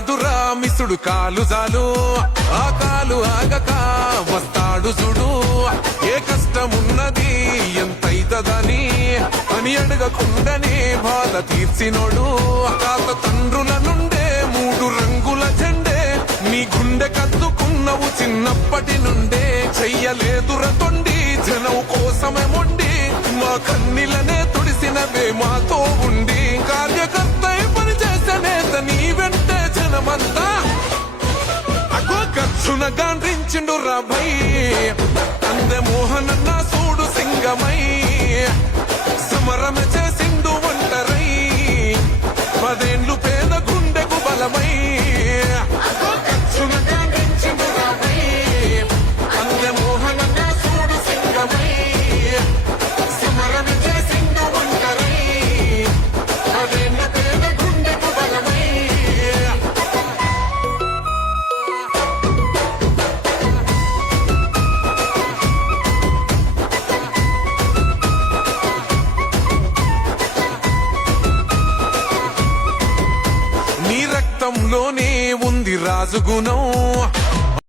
కాదురా మిసుడు కాలు జాలు ఆ కాలు ఆగక వస్తాడు చూడు ఏ కష్టమున్నది ఎంతైతదని అని అడగకుండానే బాధ తీర్చినోడు తాత తండ్రుల నుండే 3 రంగుల జెండే నీ గుండె కత్తుకున్నవు చిన్నప్పటి నుండే చెయ్యలేదుర తొండి జనం కోసమే మొండి మా కన్నీలనే తుడిసినవే మాతో ఉండి కార్యకర్త పని చేసే నేత నీ వెంటే జనమంతా అగో ఖర్చున గాండ్రించిండు రాభై అందే మోహనన్న సూడు సింగమై సమరమ చేసిండు ఒంటరై 10 ఏళ్ళు పేద గుండెకు బలమై లోనే ఉంది రాజుగుణం